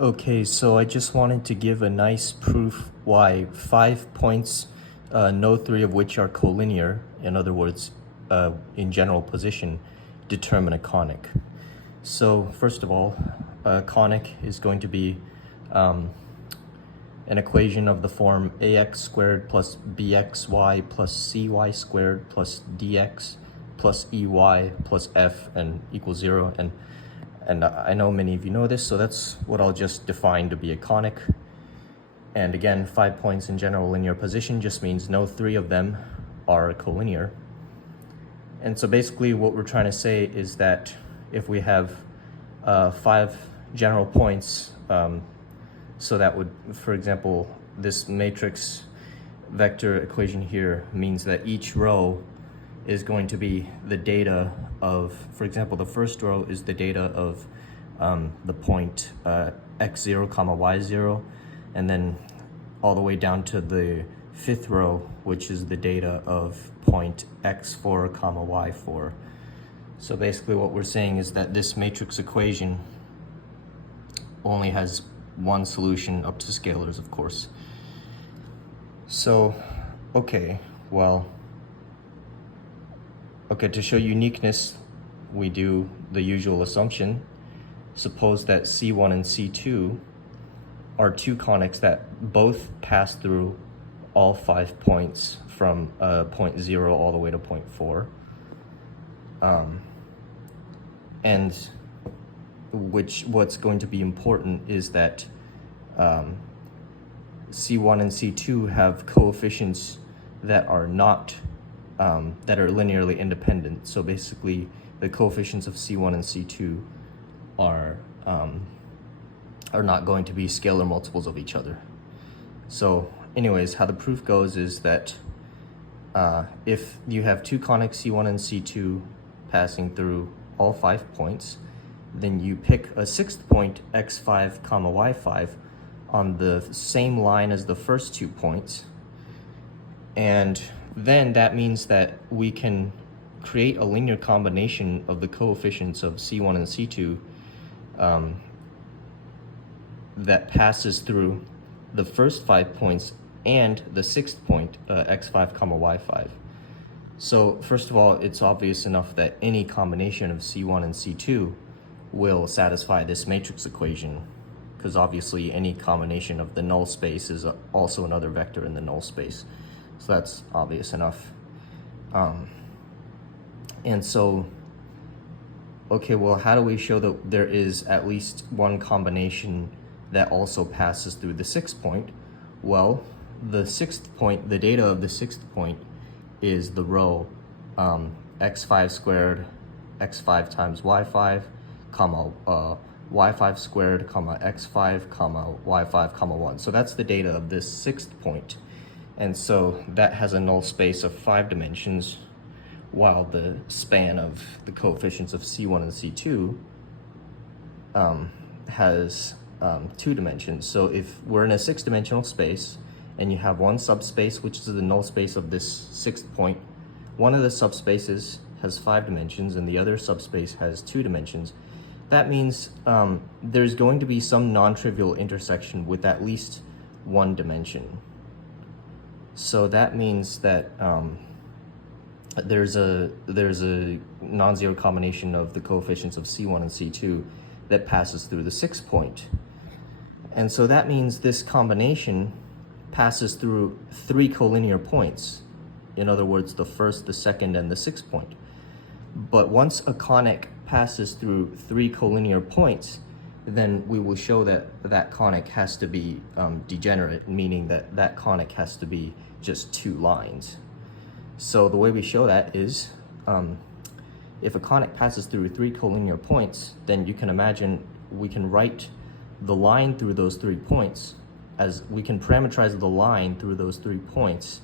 Okay, so I just wanted to give a nice proof why 5 points, no three of which are collinear, in other words, in general position, determine a conic. So first of all, a conic is going to be an equation of the form ax squared plus bxy plus cy squared plus dx plus ey plus f and equals 0. And I know many of you know this, so that's what I'll just define to be a conic. And again, 5 points in general linear position just means no three of them are collinear. And so basically what we're trying to say is that if we have 5 general points, so that would, for example, this matrix vector equation here means that each row is going to be the data of, for example, the first row is the data of the point x0 comma y0, and then all the way down to the fifth row, which is the data of point x4 comma y4. So basically what we're saying is that this matrix equation only has one solution up to scalars, of course. So, okay, to show uniqueness, we do the usual assumption. Suppose that C1 and C2 are two conics that both pass through all 5 points from point 0 all the way to point 4. And what's going to be important is that C1 and C2 have coefficients that are not that are linearly independent. So basically, the coefficients of C1 and C2 are not going to be scalar multiples of each other. So anyways, how the proof goes is that if you have two conics C1 and C2 passing through all 5 points, then you pick a sixth point x5 comma y5 on the same line as the first 2 points, and then that means that we can create a linear combination of the coefficients of C1 and C2 that passes through the first 5 points and the sixth point, x5 comma y5. So first of all, it's obvious enough that any combination of C1 and C2 will satisfy this matrix equation, because obviously any combination of the null space is also another vector in the null space. So that's obvious enough. And so, okay, well, how do we show that there is at least one combination that also passes through the sixth point? Well, the sixth point, the data of the sixth point is the row x5 squared, x5 times y5, comma y5 squared, comma x5, comma y5, comma 1. So that's the data of this sixth point. And so that has a null space of 5 dimensions, while the span of the coefficients of C1 and C2 has 2 dimensions. So if we're in a 6-dimensional space and you have one subspace, which is the null space of this sixth point, one of the subspaces has 5 dimensions and the other subspace has 2 dimensions. That means there's going to be some non-trivial intersection with at least 1 dimension. So that means that there's a non-zero combination of the coefficients of C1 and C2 that passes through the sixth point. And so that means this combination passes through 3 collinear points. In other words, the first, the second, and the sixth point. But once a conic passes through 3 collinear points, then we will show that that conic has to be degenerate, meaning that that conic has to be just 2 lines. So the way we show that is if a conic passes through 3 collinear points, then you can imagine we can write the line through those 3 points as we can parameterize the line through those 3 points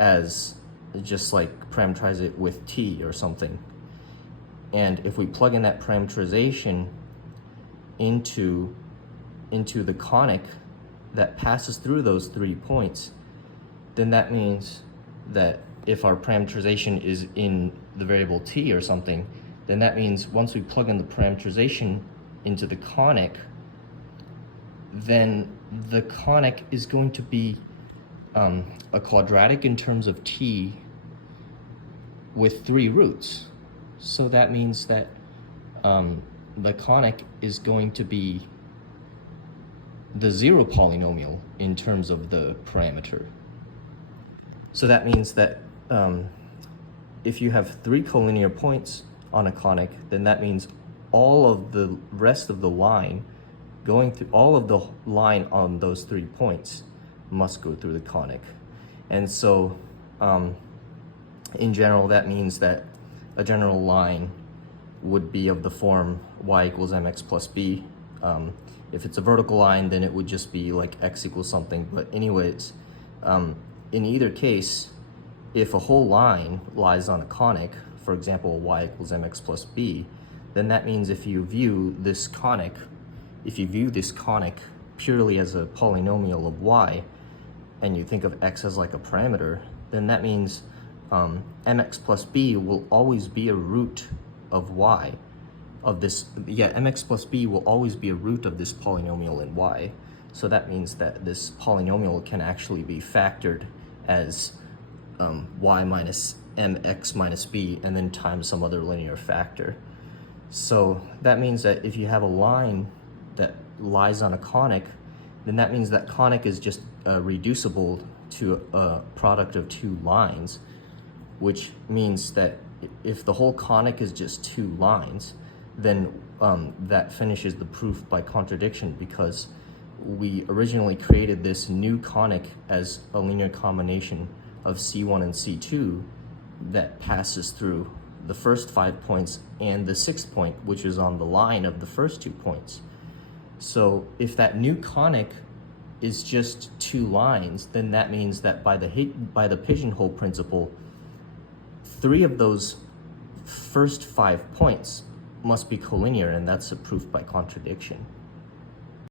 as just like parameterize it with t or something. And if we plug in that parameterization into the conic that passes through those 3 points, then that means that if our parameterization is in the variable t or something, then that means once we plug in the parameterization into the conic, then the conic is going to be a quadratic in terms of t with 3 roots. So that means that the conic is going to be the 0 polynomial in terms of the parameter. So that means that if you have 3 collinear points on a conic, then that means all of the rest of the line going through, all of the line on those 3 points must go through the conic. And so in general, that means that a general line would be of the form y equals mx plus b. If it's a vertical line, then it would just be like x equals something. But anyways, in either case, if a whole line lies on a conic, for example, y equals mx plus b, then that means if you view this conic purely as a polynomial of y, and you think of x as like a parameter, then that means mx plus b will always be a root of y, of this, mx plus b will always be a root of this polynomial in y. So that means that this polynomial can actually be factored as y minus mx minus b and then times some other linear factor. So that means that if you have a line that lies on a conic, then that means that conic is just reducible to a product of 2 lines, which means that if the whole conic is just 2 lines, then that finishes the proof by contradiction, because we originally created this new conic as a linear combination of C1 and C2 that passes through the first 5 points and the 6th point, which is on the line of the first 2 points. So if that new conic is just 2 lines, then that means that by the pigeonhole principle, 3 of those first 5 points must be collinear, and that's a proof by contradiction.